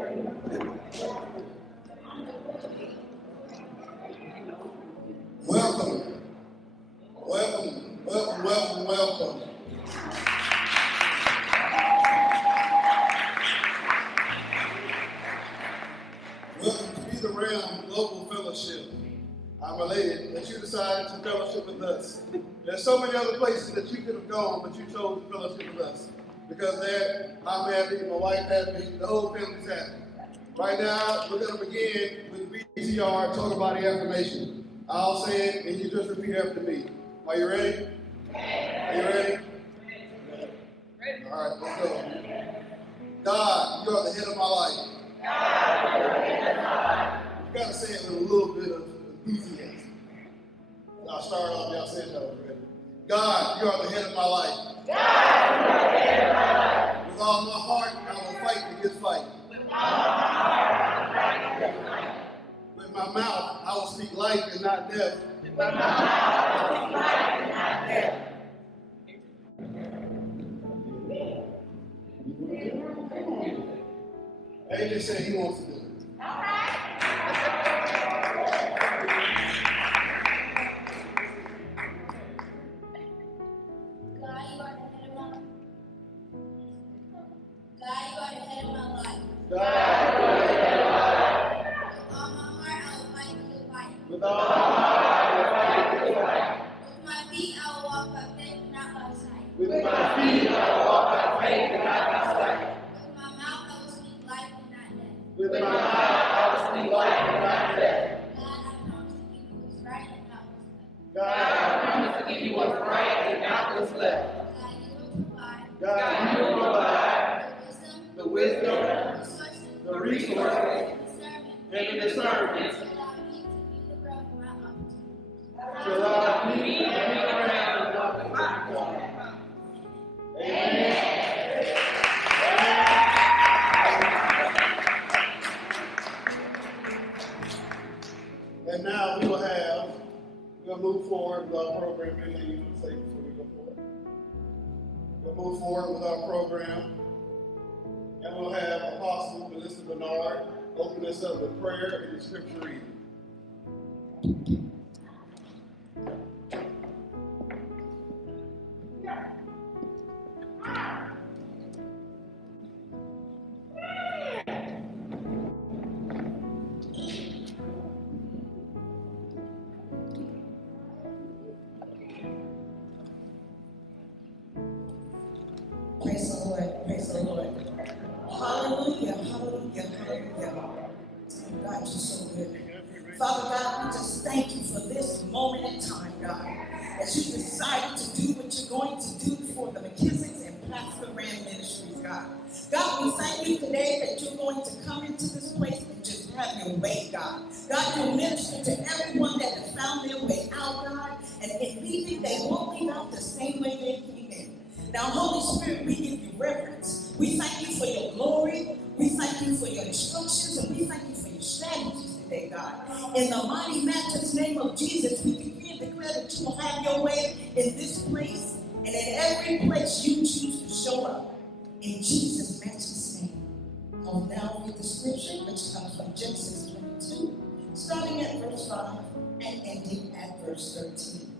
Welcome, welcome, welcome, welcome, welcome. Welcome to Be the Realm Global Fellowship. I'm elated that you decided to fellowship with us. There's so many other places that you could have gone, but you chose to fellowship with us. Because there, I'm happy, my wife happy, the whole family's happy. Right now, we're going to begin with BTR, total body affirmation. I'll say it, and you just repeat after me. Are you ready? Are you ready? All right, let's go. God, you are the head of my life. God, you are the head of my life. You got to say it with a little bit of enthusiasm. I'll start off, y'all say it now. Ready? God, you are the head of my life. God, you are the head of my life. With all my heart, I will fight the good fight. With all my heart, I will fight the good fight. With my mouth, I will speak life and not death. With my mouth, I will speak life and not death. AJ said he wants to do it. All right. God, you are the head of my life. God, you are the head of my life. God, you are the head of my life. With all my heart, I will fight the good fight. With all my heart, I will fight the good fight. With my feet, I will walk by faith and not by sight. With my feet, I will walk by faith and not by sight. With my mouth, I will speak life and not death. With my mouth, I will speak life and not death. God, I promise to give you what's right and not what's left. God, I promise to give you what's right and not what's left. God, you will provide. God, you will provide The wisdom, the resources, and the discernment to allow me to be around the platform. Amen. And now we'll move forward with our program. Anything you want to say before we go forward? We'll move forward with our program. And we'll have Apostle Melissa Bernard open us up with prayer and the scripture reading. Praise the Lord, praise the Lord. Hallelujah, hallelujah, hallelujah. God, you're so good. Father God, we just thank you for this moment in time, God, as you decided to do what you're going to do for the McKissick's and Pastoral Ministries, God. God, we thank you today that you're going to come into this place and just have your way, God. God, you'll minister to everyone that has found their way out, God, and in leaving, they won't leave out the same way they came in. Now, Holy Spirit, we give you reverence. We thank you for your glory. We thank you for your instructions, and we thank you for your strategies today, God. In the mighty matchless name of Jesus, we decree and declare that you will have your way in this place and in every place you choose to show up. In Jesus' matchless name. I will now read the scripture, which comes from Genesis 22, starting at verse 5 and ending at verse 13.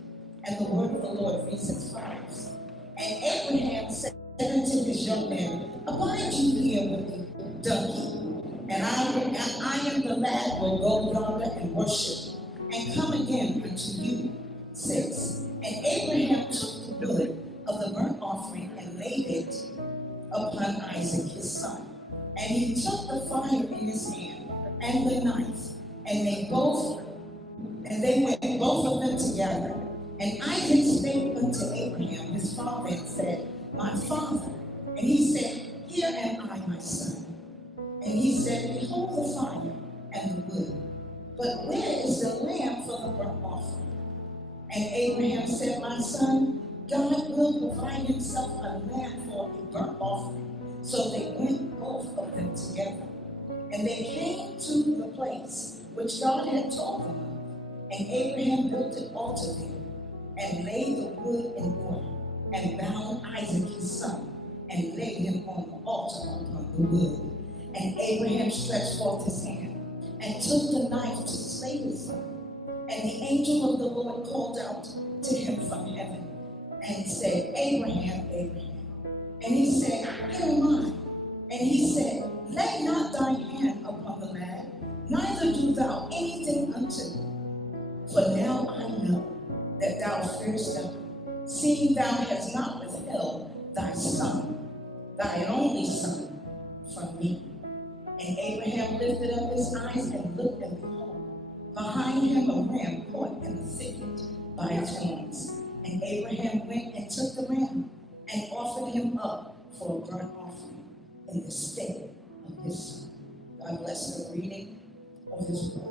And the word of the Lord reads as follows. And Abraham said unto his young man, Abide you here with the donkey, and I am the lad will go yonder and worship, and come again unto you. 6. And Abraham took the wood of the burnt offering and laid it upon Isaac his son. And he took the fire in his hand and the knife, and they went both of them together. And Isaac spake unto Abraham his father and said, My father. And he said, Here am I, my son. And he said, Behold the fire and the wood, but where is the lamb for the burnt offering? And Abraham said, My son, God will provide himself a lamb for a burnt offering. So they went both of them together. And they came to the place which God had told them of. And Abraham built an altar there, and laid the wood in order, and bound Isaac his son, and laid him on the altar upon the wood. And Abraham stretched forth his hand and took the knife to slay his son. And the angel of the Lord called out to him from heaven and said, Abraham, Abraham. And he said, Here am I. And he said, Lay not thy hand upon the lad, neither do thou anything unto me. For now I know that thou fearest God, seeing thou hast not withheld thy son, thine only son, from me. And Abraham lifted up his eyes and looked, and behold, behind him a ram caught in the thicket by its horns. And Abraham went and took the ram and offered him up for a burnt offering in the stead of his son. God bless the reading of his word.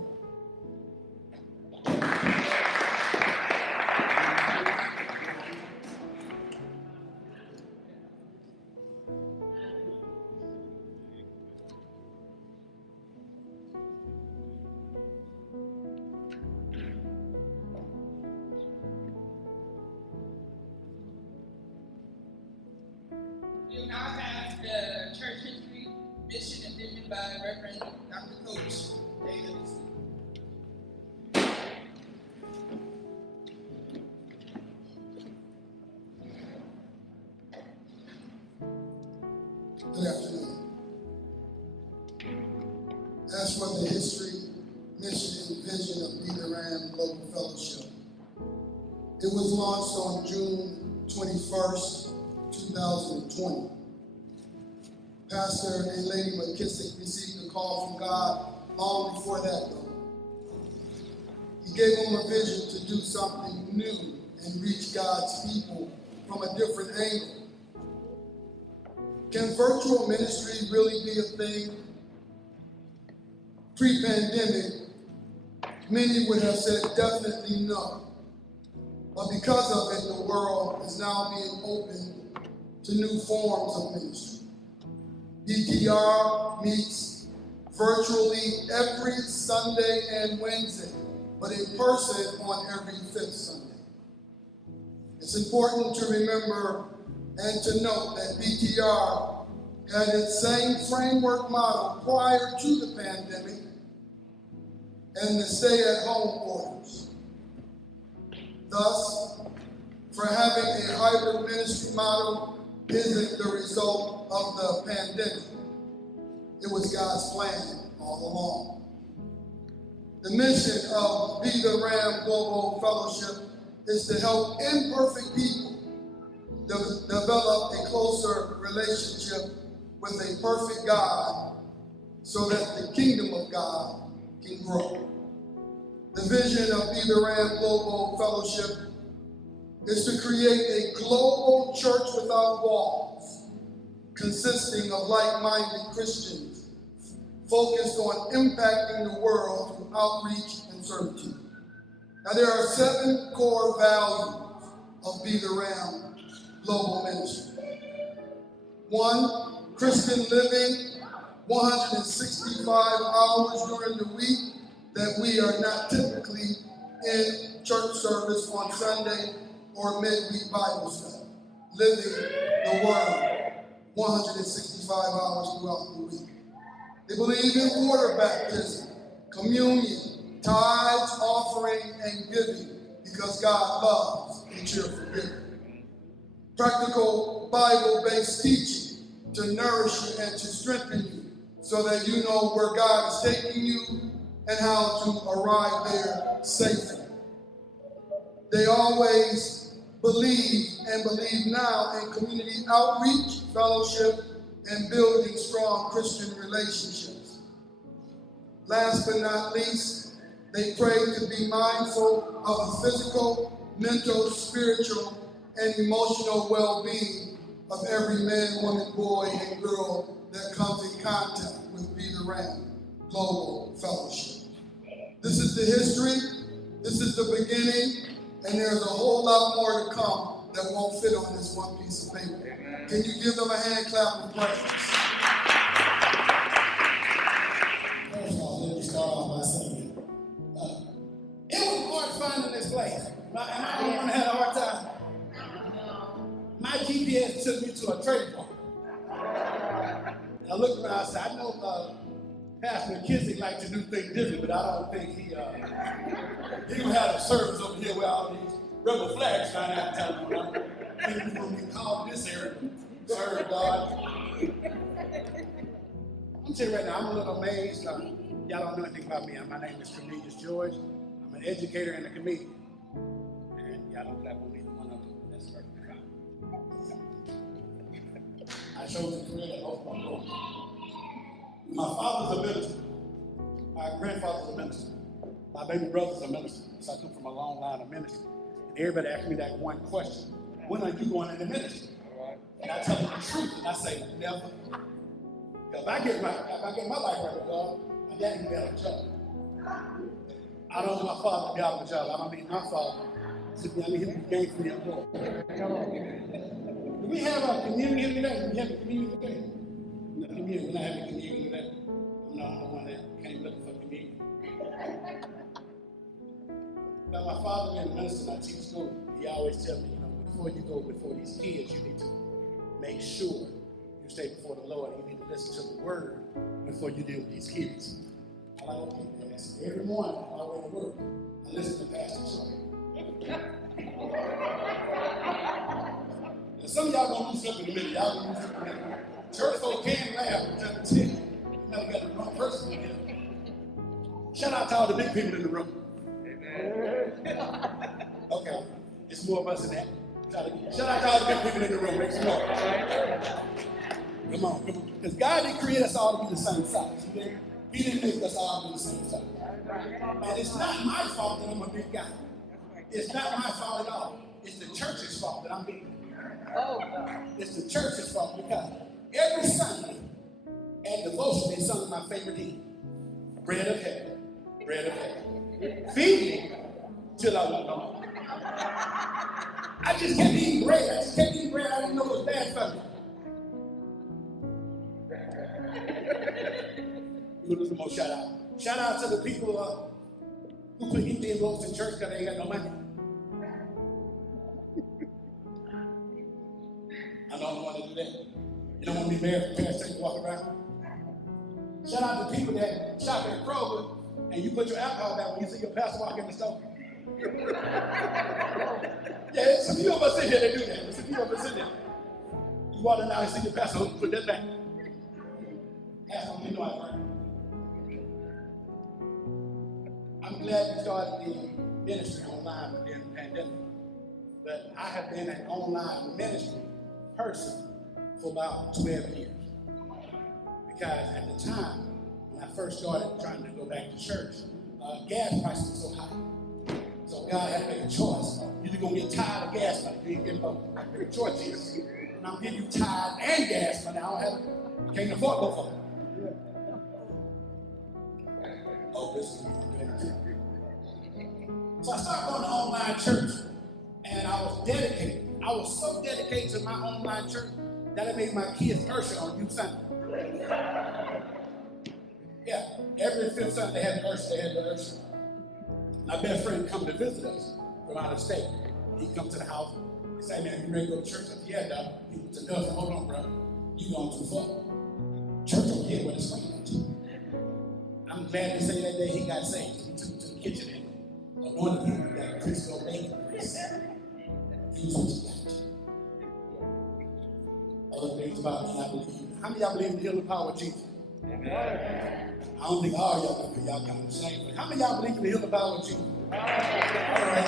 We now have the church history, mission, and vision by Reverend Dr. Coach David. Good afternoon. As for the history, mission, and vision of Be the Ram Global Fellowship, it was launched on June 21st, 2020. Pastor and Lady McKissick received a call from God long before that, though. He gave them a vision to do something new and reach God's people from a different angle. Can virtual ministry really be a thing? Pre-pandemic, many would have said definitely no. But because of it, the world is now being opened to new forms of ministry. BTR meets virtually every Sunday and Wednesday, but in person on every fifth Sunday. It's important to remember and to note that BTR had its same framework model prior to the pandemic and the stay-at-home orders. Thus, for having a hybrid ministry model isn't the result of the pandemic. It was God's plan all along. The mission of Be the Ram Global Fellowship is to help imperfect people develop a closer relationship with a perfect God so that the kingdom of God can grow. The vision of Be the Ram Global Fellowship is to create a global church without walls, consisting of like-minded Christians focused on impacting the world through outreach and servitude. Now, there are 7 core values of Be the Ram Global Ministry. 1, Christian living, 165 hours during the week that we are not typically in church service on Sunday or midweek Bible study. Living the Word, 165 hours throughout the week. They believe in water baptism, communion, tithes, offering, and giving because God loves a cheerful giver. Practical Bible-based teaching to nourish you and to strengthen you so that you know where God is taking you and how to arrive there safely. They always believe and believe now in community outreach, fellowship, and building strong Christian relationships. Last but not least, they pray to be mindful of the physical, mental, spiritual, and emotional well-being of every man, woman, boy, and girl that comes in contact with Be the Ram Global Fellowship. This is the history, this is the beginning, and there's a whole lot more to come that won't fit on this one piece of paper. Amen. Can you give them a hand clap of praise? First of all, let me start off by saying, it was hard finding this place. Am I the one that had a hard time? My GPS took me to a trailer park. I looked around, I said, I know Pastor McKissick likes to do things different, but I don't think he gonna have a service over here where all these rebel flags flying out telling them, I think we're gonna be called in this area. Serve God. I'm telling you right now, I'm a little amazed. Y'all don't know anything about me. My name is Cornelius George. I'm an educator and a comedian. And y'all don't clap on either one of them. That's perfectly fine. I chose a career that most people don't. My father's a minister. My grandfather's a minister. My baby brother's a minister. So I come from a long line of ministry. And everybody asks me that one question: when are you going into ministry? And I tell them the truth, and I say, never. Because if I get my life right with God, my daddy can be out of the job. I don't want my father to be out of the job. I don't need my father to be, I need him to be gainfully employed. Do we have a communion today? Do we have a communion today? No, communion. We're not having communion today. I'm not the one that came looking for communion. Now, my father being a minister, and I teach school, he always tells me, before you go before these kids, you need to make sure you stay before the Lord. You need to listen to the word before you deal with these kids. I like, okay, man. Every morning, on my way to work, I listen to Pastor Show. Now, some of y'all gonna lose up in a minute. Y'all gonna lose up in a minute. Church folk can't laugh, I'm trying to tell you. You never got the wrong person in here. Shout out to all the big people in the room. Amen. Okay, it's more of us than that. Shout out to all the big people in the room. Make some noise. Come on. Because God didn't create us all to be the same size. He didn't make us all to be the same size. And it's not my fault that I'm a big guy. It's not my fault at all. It's the church's fault that I'm big. It's the church's fault because every Sunday at devotion they sung my favorite hymn, Bread of Heaven, Bread of Heaven. Feed me till I won't no more. I just kept eating bread. I didn't know it was bad for me. We'll do some more shout out. Shout out to the people who put empty envelopes in church because they ain't got no money. I don't want to do that. You don't want to be married for pastor to walk around. Shout out to people that shop at Kroger and you put your alcohol down when you see your pastor walk in the store. Yeah, some few of us in here that do that. Some few of us in there. You walk in now and see your pastor, put that back. Ask them, you know I learned. I'm glad we started the ministry online during the pandemic. But I have been an online ministry person for about 12 years. Because at the time, when I first started trying to go back to church, gas prices were so high. So God had to make a choice. You're either going to get tired of gas money, you ain't getting both. The choice is, and I'm getting you tired and gas money. I can't afford both of them. Oh, this is good. So I started going to online church, and I was dedicated. I was so dedicated to my online church that I made my kids usher on youth Sunday. Yeah, every fifth Sunday they had the usher. My best friend come to visit us from out of state. He'd come to the house and say, man, you ready to go to church? I said, yeah, Doc. He went to Nelson. Hold on, brother. You going too far. Church over here where it's going. I'm glad to say that day he got saved. He took him to the kitchen and anointed him with that Crisco bacon grease. Use what you got. Other things about me, I believe. How many of y'all believe in the healing power of Jesus? Amen. I don't think all y'all know because y'all kind of the same. But how many of y'all believe in the healing power of Jesus? All right,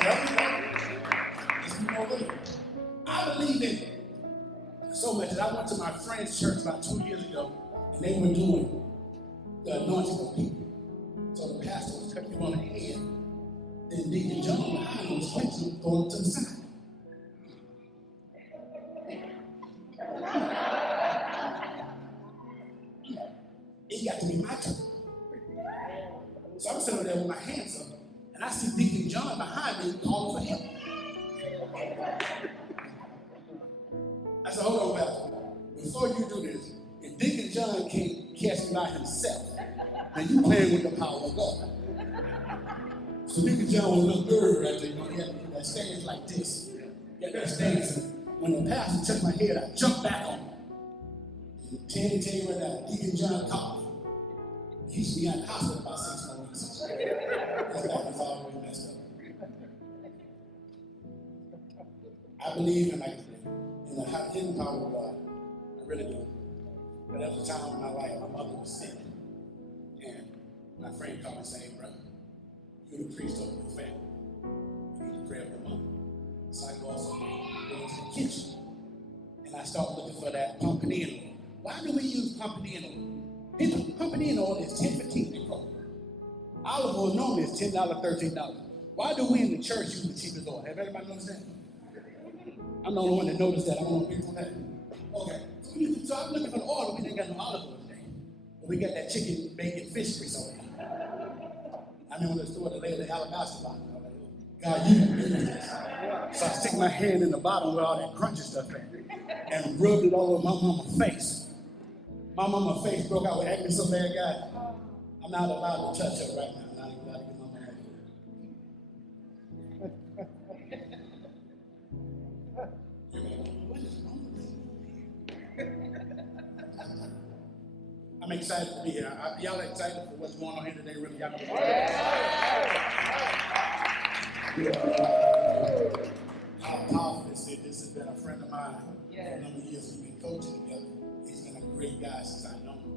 let's move over. I believe in it so much that I went to my friend's church about 2 years ago, and they were doing the anointing of people. So the pastor was touching him on the head, then Deacon John behind him was touching him, going to the side. It got to be my turn. So I'm sitting there with my hands up, and I see Deacon John behind me calling for help. I said, hold on, Pastor. Before you do this, if Deacon John can't catch me by himself, then you playing with the power of God. So Deacon John was a little bird right there. You know, he had that stance like this. He had that stance. When the pastor touched my head, I jumped back on him. And tell you right now, Deacon John called me. He used to be in the hospital about 6 more weeks. His back was always messed up. I believe in the hidden power of God. I really do. But there was a time in my life my mother was sick. And my friend called me and said, "Hey, brother, you're the priest of your family. You need to pray for your mom." So I go into the kitchen. And I start looking for that pumpkin oil. Why do we use pumpkin oil? Pumpkin oil is 10, 15 in Kroger. Olive oil normally is $10, $13. Why do we in the church use the cheapest oil? Have everybody noticed that? I'm the only one that noticed that. I'm going to pick on that. Okay. So I'm looking for the oil. We didn't got no olive oil today. But we got that chicken, bacon, fish grease on it. I mean, when the store, the lady the alabaster box. I'm like, God, you can do this. So I stick my hand in the bottom where all that crunchy stuff at and rubbed it all over my mama's face. My mama's face broke out with acne so bad, God. I'm not allowed to touch her right now. I'm not even allowed to get my mama. I'm excited to be here. Y'all excited for what's going on here today? Really, y'all know how powerful this is. This has been a friend of mine for a number of years. We've been coaching together. He's been a great guy since I know him.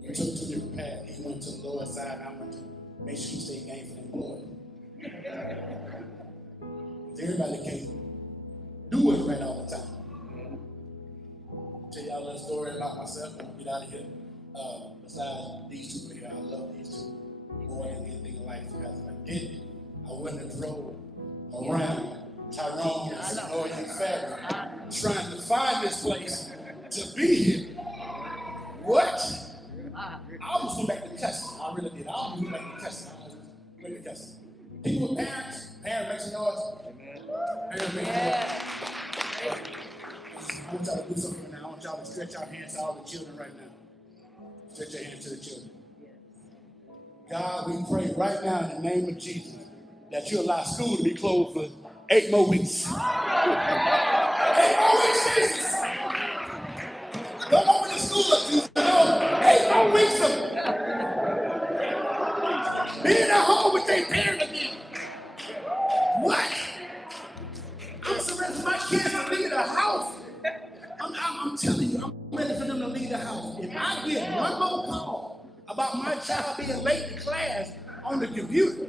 We took 2 different paths. He went to the lower side, and I went to make sure he stayed gainful employed. Everybody can't do it right all the time. I'll tell y'all a little story about myself and I'll get out of here. Besides these two here, I love these two more than anything in life because if I didn't, I wouldn't have drove around Tyrone and Northern Fabric trying to find this place to be here. What? I almost went back to testing. I really did. I almost went back to testing. People with parents make some noise. Parents make some noise. I want y'all to do something now. I want y'all to stretch your hands to all the children right now. Stretch your hands to the children. God, we pray right now in the name of Jesus that you allow school to be closed for 8 more weeks. 8 more weeks, Jesus. Don't open the school up, Jesus. No, 8 more weeks of being at home with their parents again. What? I'm surrendering my kids to leave the house. I'm telling you, I'm ready for them to leave the house. If I get one more call about my child being late to class on the computer,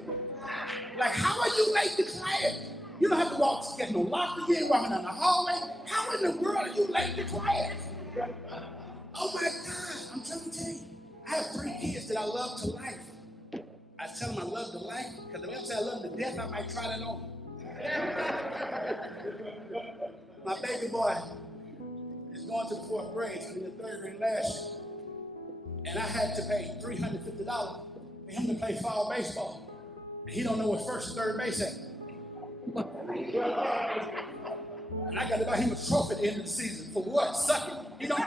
like, how are you late to class? You don't have to walk, get no locker, you ain't walking down the hallway. How in the world are you late to class? Oh my God, I'm trying to tell you, I have 3 kids that I love to life. I tell them I love to life, because if I say I love them to death, I might try that on. My baby boy is going to the 4th grade, so in the 3rd grade last year. And I had to pay $350 for him to play fall baseball. And he don't know what first and third base at. And I got to buy him a trophy at the end of the season. For what? Sucking? You know?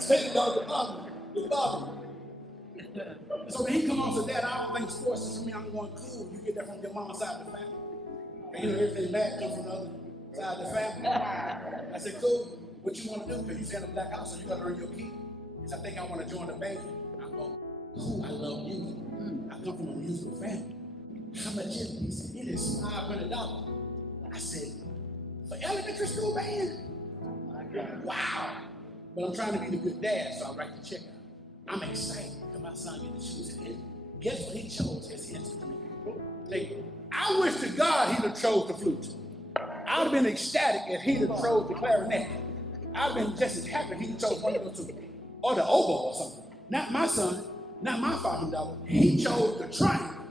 Take it down the bottom. So when he come on to that, I don't think sports is for me. I'm going, cool. You get that from your mama's side of the family. And you know, everything bad comes from the other side of the family. I said, cool. What you want to do? Because you said in a black house, so you got to earn your keep. He said, I think I want to join the band. I'm going, cool. I love music. I come from a musical family. How much is it? He said, it is $500. I said, for elementary school band? Wow. But I'm trying to be the good dad, so I write the check out. I'm excited because my son get the shoes in it. Guess what he chose as his instrument? I wish to God he'd have chose the flute. I would have been ecstatic if he'd have chose the clarinet. I'd have been just as happy if he'd chose one of those two. Or the oboe or something. Not my son, not my $500. He chose the triangle.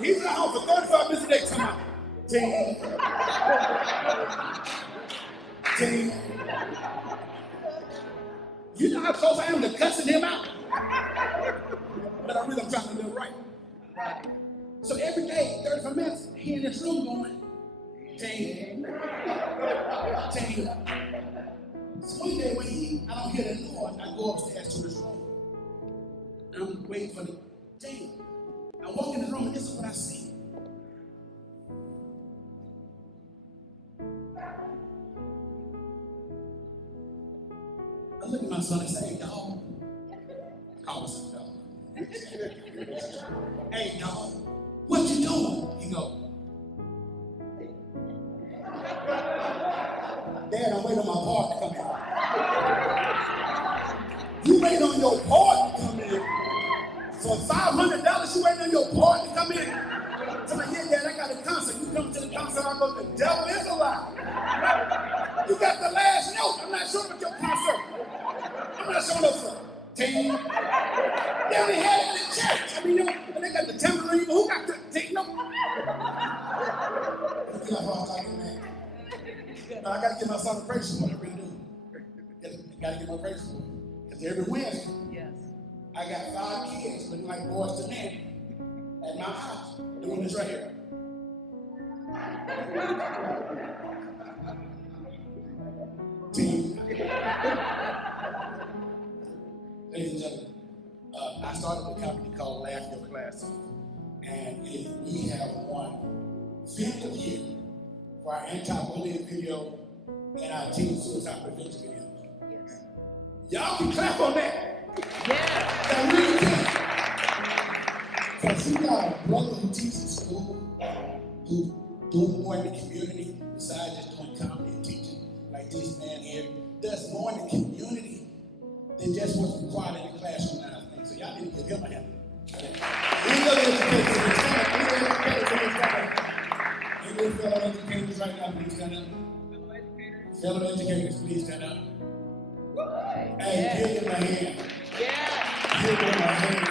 He's been home for 35 minutes a day talking about ting. Ting. You know how close I am to cussing him out? But I'm trying to live right. So every day, 35 minutes, he in this room going, ting, ting. So one day when I don't hear the noise, I go upstairs to this room. And I'm waiting for the ting. I walk in the room and this is what I see. look at my son and say, hey, dog. I call myself dog. Hey, dog, what you doing? He go, Dad, I'm waiting on my part to come in. You waiting on your part to come in? For $500, you waiting on your part to come in? So like, yeah, Dad, I got a concert. You come to the concert, I go, the devil is a lie. You got the last note. I'm not showing up at your concert. I'm not showing up for 10. They only had it in the church. I mean, you know, and they got the tambourine. Who got the take no? I gotta get my son a praise support. I really do. Gotta get my praise support. Because every Wednesday, I got 5 kids looking like boys to men at my house doing this right here. Team. Ladies and gentlemen, I started a company called Laugh Your Class Off. And we have won 5th year for our anti-bullying video and our teen suicide prevention video. Y'all can clap on that. I really can. Because you got a brother who teaches school, who doing more in the community, besides just doing comedy and teaching, like this man here, does more in the community than just what's required in the classroom now. So y'all need to give him a hand. Any other fellow educators right now, please stand up. Fellow educators, please stand up. Hey, give him a hand. Give him a hand.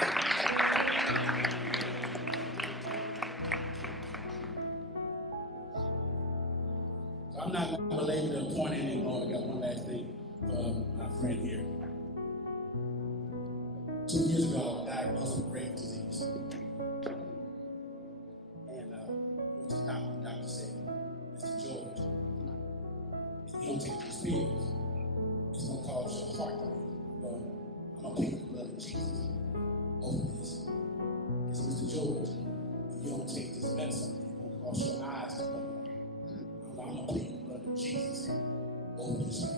So I'm not going to belabor the point anymore. I got one last thing for my friend here. 2 years ago, I was diagnosed with Graves' disease. And went to the doctor said, Mr. George, if you don't take these pills, it's going to cause your heart to beat. Well, I'm going to plead the blood of Jesus over this. He said, Mr. George, if you don't take this medicine, it's going to cause your eyes to go. I'm going to plead the blood of Jesus over this man.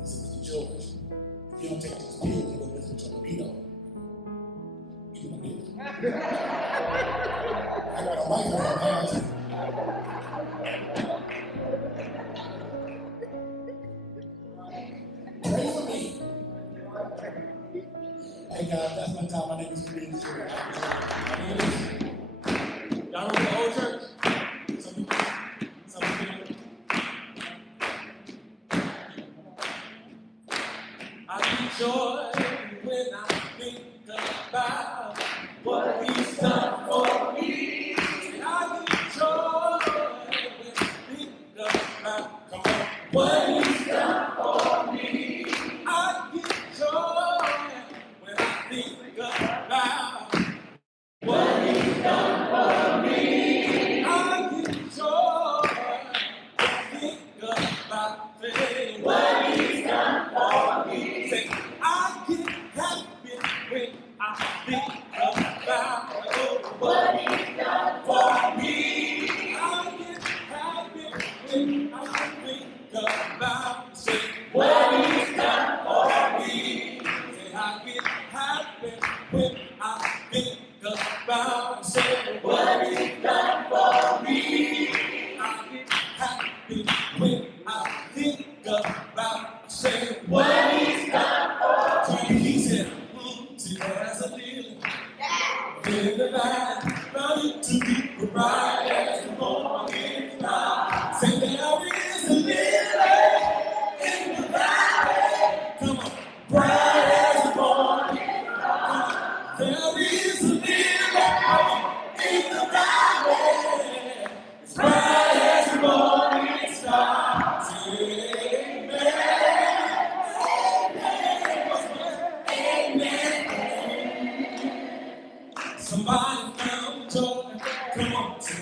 He said, Mr. George, if you don't take these pills, you're going to listen to your libido. I got a microphone now. Pray for me. Hey guys, that's my time. My name is Dianne. Y'all remember the old church? Some people. I get joy when I think about what he's done for me. I get joy when I think about, come on, what he's done for me. I get joy when I think about what he's done for me. I get joy when I think about what he's done for me. Say, I get happy when I think about what he's done for me. I get happy when I think about say what he's done for me. Say I get happy when I think about say what he's done for me. I get happy when I think about say what he's done for me. He said, see, there's a feeling divine, ready to be bright as the morning star. Say there is a lily in the valley, come on, bright as the morning star. There is a lily in the valley, it's bright as the morning star. Say amen. Somebody found joy, come on, say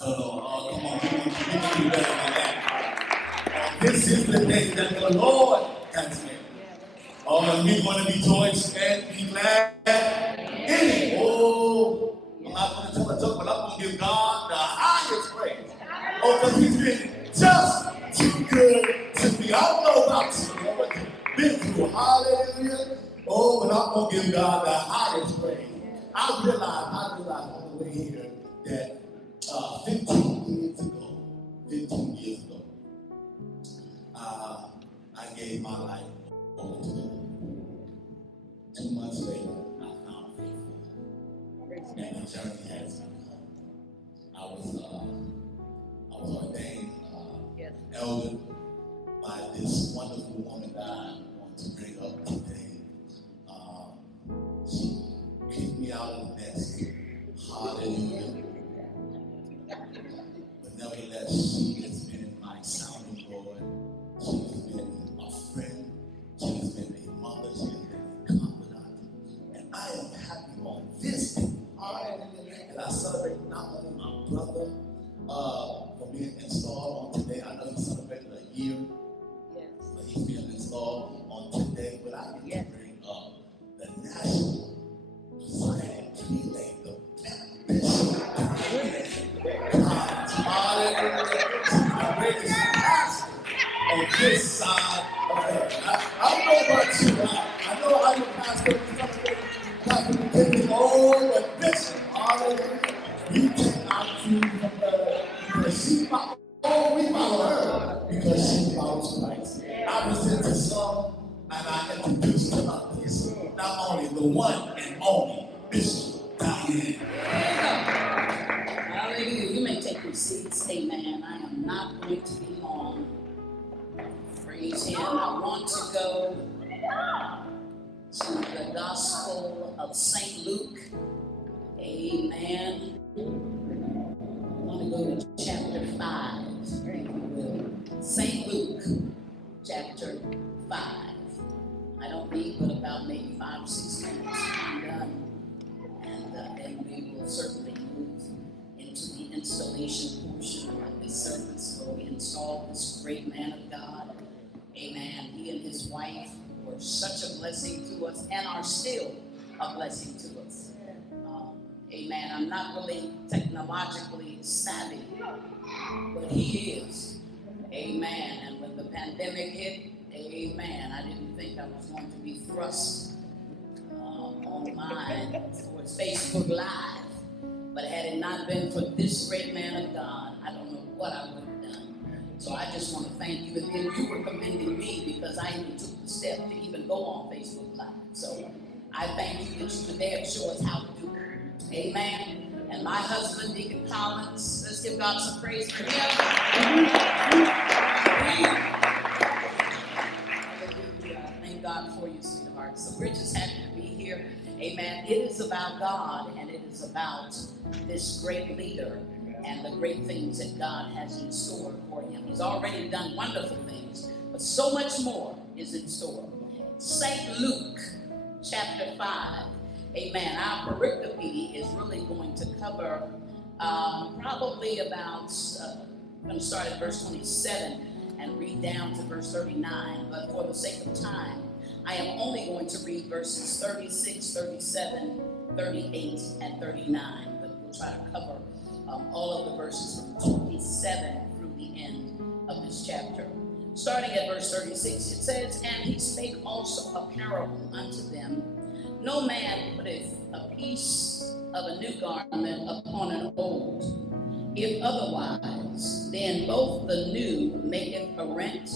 Come on, we can do better than that. This is the day that the Lord has made. And we want to be joyous and be glad in it. Oh, I'm not going to tell a joke, but I'm going to give God the highest praise. Because he's been just too good to me. I don't know about you, what you've been through. Hallelujah. But I'm going to give God the highest praise. I realized on the way here that 15 years ago, I gave my life over to him. 2 months later, I found faithful. And the journey has begun. I was ordained elder by this wonderful woman that I want to bring up today. She kicked me out of the nest. Hallelujah. But nevertheless, she has been my sounding board. She has been a friend. She has been a mother. She has been a confidant. And I am happy on this day. And I celebrate not only my brother for being installed on today. I know he celebrated a year, but he's being installed on today. But I get to bring up the national signing prelate, the bishop, the greatest pastor on this side of heaven. I don't know about you. I know I'm a pastor. Pastor McKinney, but bishop, hallelujah. You cannot choose her because she follows. We follow her because she follows Christ. I present to some and I introduce to others. Not only the one and only Bishop Dianne. Hallelujah. You may take your seats. Amen. I am not going to be long. Praise Him. I want to go to the Gospel of St. Luke. Amen. I want to go to chapter 5, if you will. St. Luke, chapter 5. I don't need but about maybe 5 or 6 minutes. I'm done. And then we will certainly move into the installation portion of this service where we install this great man of God. Amen. He and his wife were such a blessing to us and are still a blessing to us. Amen. I'm not really technologically savvy, but he is. Amen. And when the pandemic hit, amen, I didn't think I was going to be thrust online towards Facebook Live. But had it not been for this great man of God, I don't know what I would have done. So I just want to thank you. And then you were commending me because I even took the step to even go on Facebook Live. So I thank you that you were there to show us how to do it. Amen. And my husband, Deacon Collins, let's give God some praise for him. Hallelujah. Thank God for you, sweetheart. So we're just happy to be here. Amen. It is about God and it is about this great leader and the great things that God has in store for him. He's already done wonderful things, but so much more is in store. St. Luke, chapter 5. Amen. Our pericope is really going to cover probably about, I'm going to start at verse 27 and read down to verse 39. But for the sake of time, I am only going to read verses 36, 37, 38, and 39. But we'll try to cover all of the verses from 27 through the end of this chapter. Starting at verse 36, it says, "And he spake also a parable unto them. No man putteth a piece of a new garment upon an old. If otherwise, then both the new maketh a rent,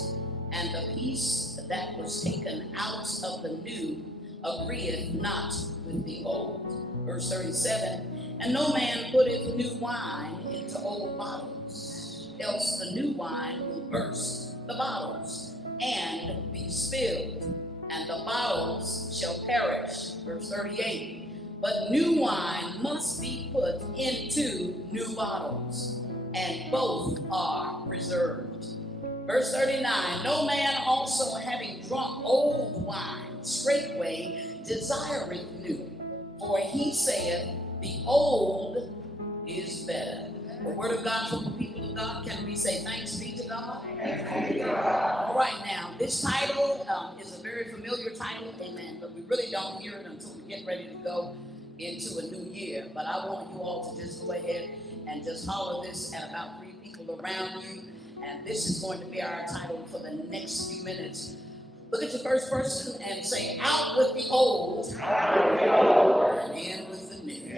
and the piece that was taken out of the new agreeth not with the old." Verse 37, "And no man putteth new wine into old bottles, else the new wine will burst the bottles, and be spilled, and the bottles shall perish." Verse 38, "But new wine must be put into new bottles, and both are preserved." Verse 39, "No man also having drunk old wine straightway desireth new, for he saith, the old is better." The word of God for the people of God. Can we say thanks be to God? All right, now, this title is a very familiar title, amen, but we really don't hear it until we get ready to go into a new year. But I want you all to just go ahead and just holler this at about 3 people around you. And this is going to be our title for the next few minutes. Look at your first person and say, out with the old and in with the new.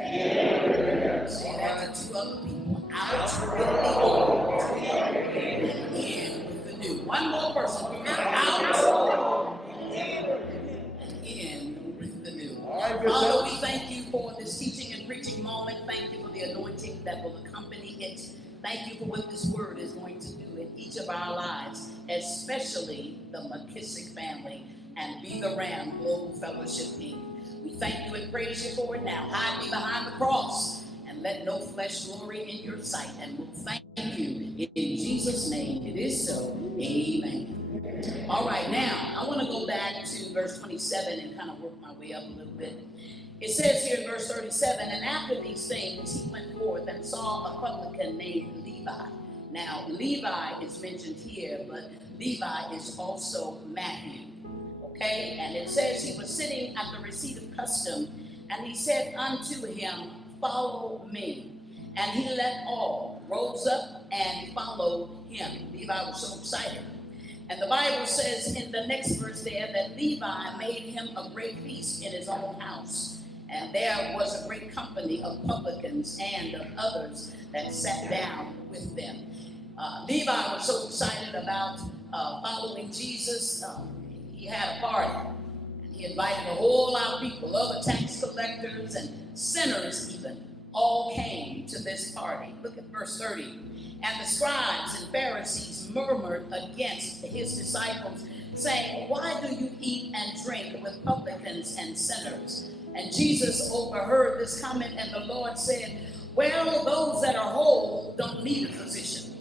Say that to 2 other people. Out with the old and in with the new. One more person. Remember, out and in with the new. Father, we thank you for this teaching and preaching moment. Thank you for the anointing that will accompany it. Thank you for what this word is going to do in each of our lives, especially the McKissick family and Be the Ram Global Fellowship Inc. We thank you and praise you for it now. Hide me behind the cross and let no flesh glory in your sight. And we'll thank you in Jesus' name. It is so. Amen. All right, now I want to go back to verse 27 and kind of work my way up a little bit. It says here in verse 37, and after these things he went forth and saw a publican named Levi. Now, Levi is mentioned here, but Levi is also Matthew. Okay, and it says he was sitting at the receipt of custom, and he said unto him, follow me. And he let all, rose up and followed him. Levi was so excited. And the Bible says in the next verse there that Levi made him a great feast in his own house. And there was a great company of publicans and of others that sat down with them. Levi was so excited about following Jesus. He had a party. And he invited a whole lot of people, other tax collectors and sinners even, all came to this party. Look at verse 30. And the scribes and Pharisees murmured against his disciples, saying, why do you eat and drink with publicans and sinners? And Jesus overheard this comment, and the Lord said, well, those that are whole don't need a physician,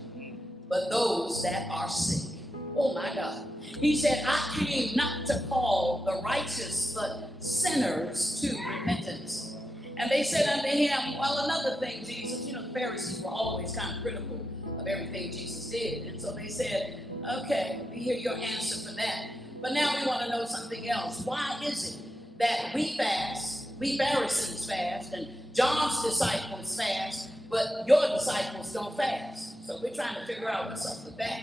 but those that are sick. Oh my God. He said, I came not to call the righteous, but sinners to repentance. And they said unto him, well, another thing, Jesus, the Pharisees were always kind of critical of everything Jesus did. And so they said, okay, we hear your answer for that. But now we want to know something else. Why is it that we fast, we Pharisees fast, and John's disciples fast, but your disciples don't fast? So we're trying to figure out what's up with that.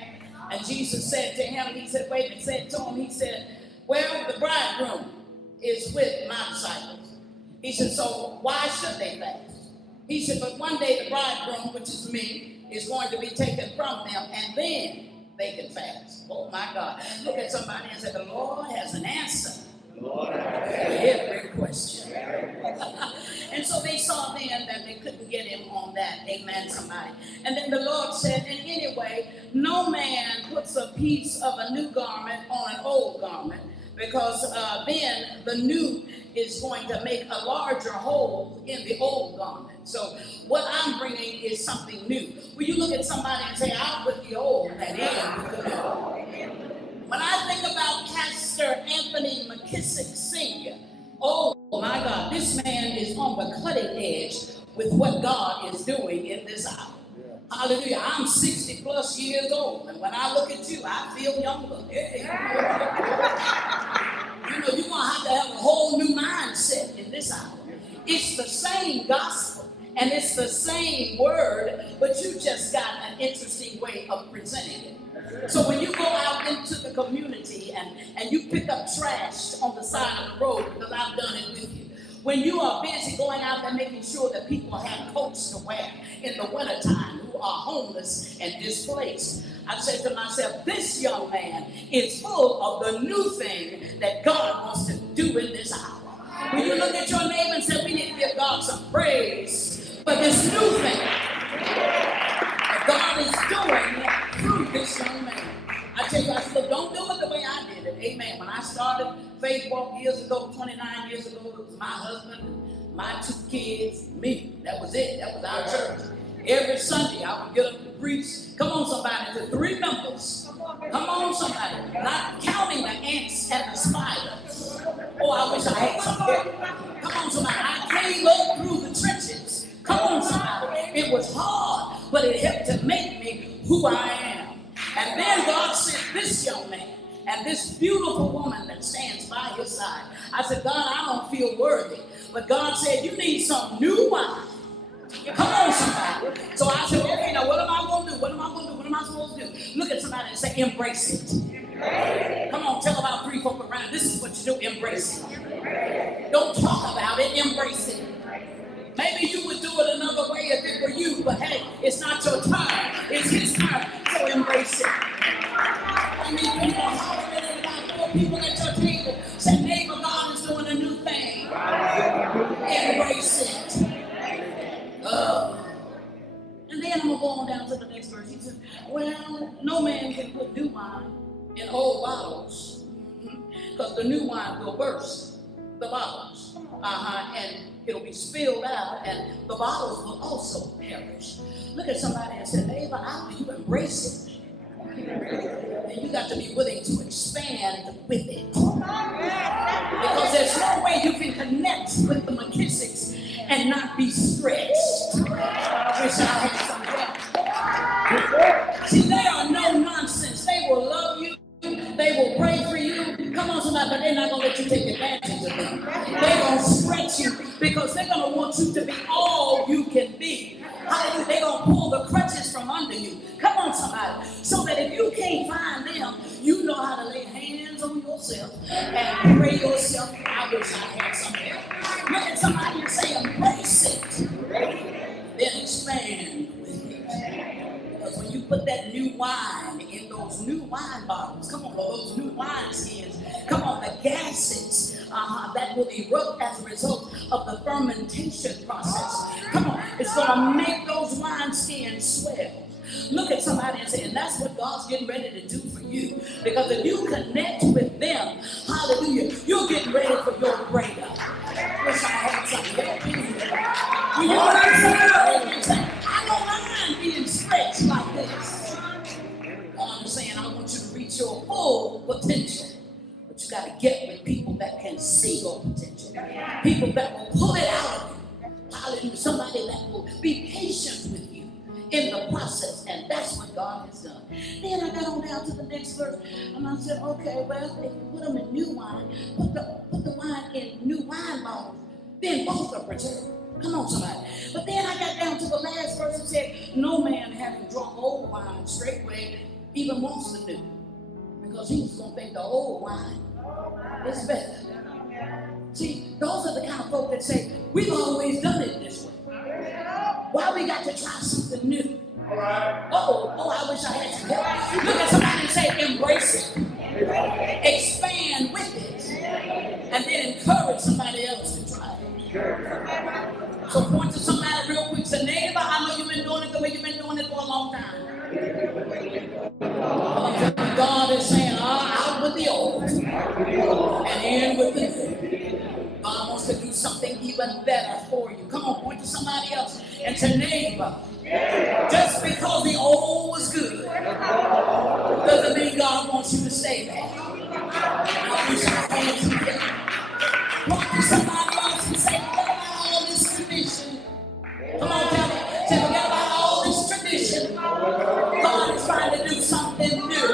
And Jesus said to him, he said, wait, and said to him, he said, well, the bridegroom is with my disciples. He said, so why should they fast? He said, but one day the bridegroom, which is me, is going to be taken from them, and then they can fast. Oh my God. Look at somebody and say, the Lord has an answer for every question. And so they saw then that they couldn't get him on that. Amen, somebody. And then the Lord said, and anyway, no man puts a piece of a new garment on an old garment, because then the new is going to make a larger hole in the old garment. So what I'm bringing is something new. Will you look at somebody and say, out with the old and in with the new? When I think about Pastor Anthony McKissick Sr., oh my God, this man is on the cutting edge with what God is doing in this hour. Hallelujah. I'm 60 plus years old, and when I look at you, I feel younger. You're going to have a whole new mindset in this hour. It's the same gospel, and it's the same word, but you just got an interesting way of presenting it. So when you go out into the community and you pick up trash on the side of the road, because I've done it with you, when you are busy going out there making sure that people have coats to wear in the wintertime who are homeless and displaced, I said to myself, this young man is full of the new thing that God wants to do in this hour. When you look at your neighbor and say, we need to give God some praise for this new thing that God is doing through this young man. I tell you, I said, look, don't do it the way I did it. Amen. When I started Faith Walk years ago, 29 years ago, it was my husband, my 2 kids, me. That was it. That was our church. Every Sunday, I would get up to preach. Come on, somebody, to 3 members. Come on, somebody. Not counting the ants and the spiders. Oh, I wish I had some help. Come on, somebody. I came up through the trenches. Come on, somebody. It was hard, but to make me who I am. And then God sent this young man and this beautiful woman that stands by his side. I said, God, I don't feel worthy. But God said, you need some new wine. Come on, somebody. So I said, okay, now what am I going to do? What am I going to do? What am I supposed to do? Look at somebody and say, embrace it. Come on, tell about 3 folk around. This is what you do, embrace it. Don't talk about it, embrace it. Maybe you would do it another way if it were you, but hey, it's not your time. It's his time, so embrace it. I mean, people hollering at about 4 people at your table. Say, neighbor, God is doing a new thing. Embrace it. And then I'm going to go on down to the next verse. He says, well, no man can put new wine in old bottles because the new wine will burst the bottles. And it'll be spilled out and the bottles will also perish. Look at somebody and say, neighbor, after you embrace it, and you got to be willing to expand with it. Because there's no way you can connect with the McKissics and not be stretched. I wish I had some help. See, they are no nonsense. They will love you. They will pray for you. Come on, somebody, but they're not going to let you take advantage of them. They're going to stretch you because they're going to want you to be all you can be. Hallelujah. They're going to pull the crutches from under you. Come on, somebody. So that if you can't find them, you know how to lay hands on yourself and pray yourself. I wish I had some help. Look at somebody and say, embrace it. Then expand with it. Because when you put that new wine in those new wine bottles, come on, those new wine skins, come on, the gases that will erupt as a result of the fermentation process. Come on, it's going to make those wine skins swell. Look at somebody and say, and that's what God's getting ready to do for you. Because if you connect with them, hallelujah, you're getting ready for your greater. Wish I had something help you. Do you understand? I don't mind being stretched like this. I'm saying I want you to reach your full potential. But you got to get with people that can see your potential. People that will pull it out of you. Hallelujah. Somebody that will be patient with you in the process. And that's what God has done. Then I got on down to the next verse. And I said, okay, well, if you put them in new wine, put the wine in new wine bottles, then both are preserved. Come on, somebody. But then I got down to the last verse and said, no man having drunk old wine straightway even wants the new. Because he was going to think the old wine is better. See, those are the kind of folk that say, we've always done it this way. Why we got to try something new? I wish I had some help. Look at somebody and say, embrace it. Expand with it. And then encourage somebody else to try it. So point to somebody real quick. Say, neighbor, I know you've been doing it the way you've been doing it for a long time. God is saying, out with the old and in with the new. God wants to do something even better for you. Come on, point to somebody else and say, neighbor, just because the old was good doesn't mean God wants you to stay there. I wish I had some help. Point to somebody else and say, forget about all this tradition. Come on, tell me. Say, forget about all this tradition. God is trying to do something new.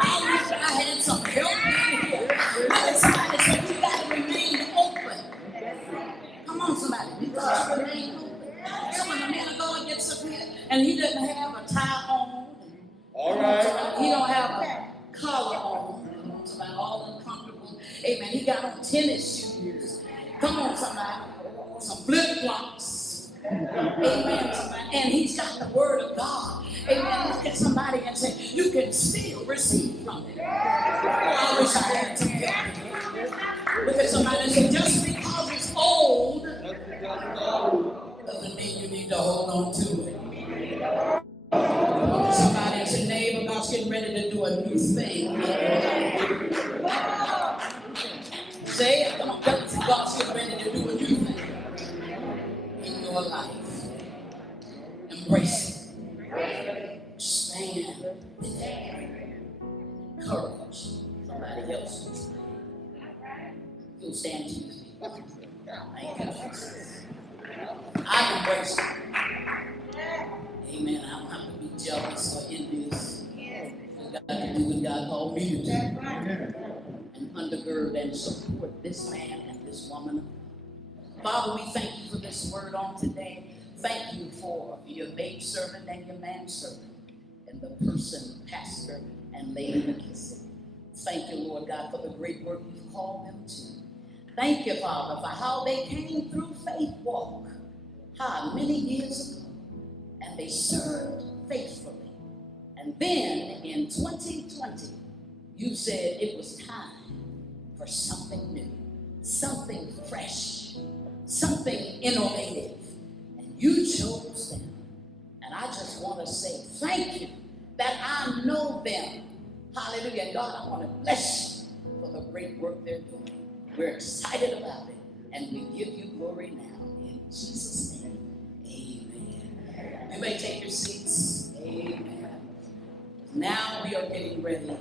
I wish I had some help in here. Look at somebody and say, you got to remain open. Come on, somebody. You got to remain open. So when a man of God gets up here and he doesn't have a tie on, all right. He don't have a collar on, somebody all uncomfortable. Amen. He got on tennis shoes. Come on, somebody. Some flip-flops. Amen. Somebody. And he's got the word of God. Amen. Look at somebody and say, you can still receive from it. I wish I had some help. Look at somebody and say, just because it's old doesn't mean you need to hold on to it. Look at somebody and say, neighbor, God's getting ready to do a new thing. Say it. Come on, God's getting ready to do a new thing in your life. Embrace it. Stand with it. Courage. Somebody else. You'll stand to your feet. Thank you, Jesus. I've embraced it. Amen. I don't have to be jealous or envious. I got to do what God called me to do. And undergird and support this man and this woman. Father, we thank you for this word on today. Thank you for your maidservant and your manservant and the person, Pastor and Lady McKissick. Thank you, Lord God, for the great work you've called them to. Thank you, Father, for how they came through Faith Walk many years ago, and they served faithfully. And then in 2020, you said it was time for something new, something fresh, something innovative, and you chose them. And I just want to say thank you that I know them. Hallelujah. And God, I want to bless you for the great work they're doing. We're excited about it, and we give you glory now. In Jesus' name, amen. You may take your seats. Amen. Now we are getting ready.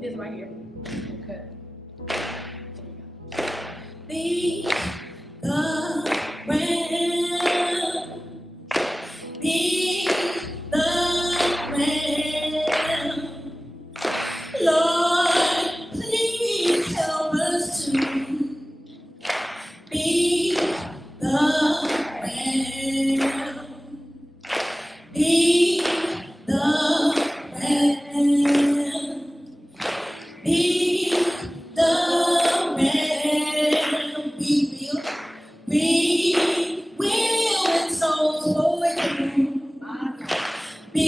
This right here. Okay. Be the ram. Be the ram. Lord, please help us to be the ram. Be the ram. Be the ram. We will win souls for you. Be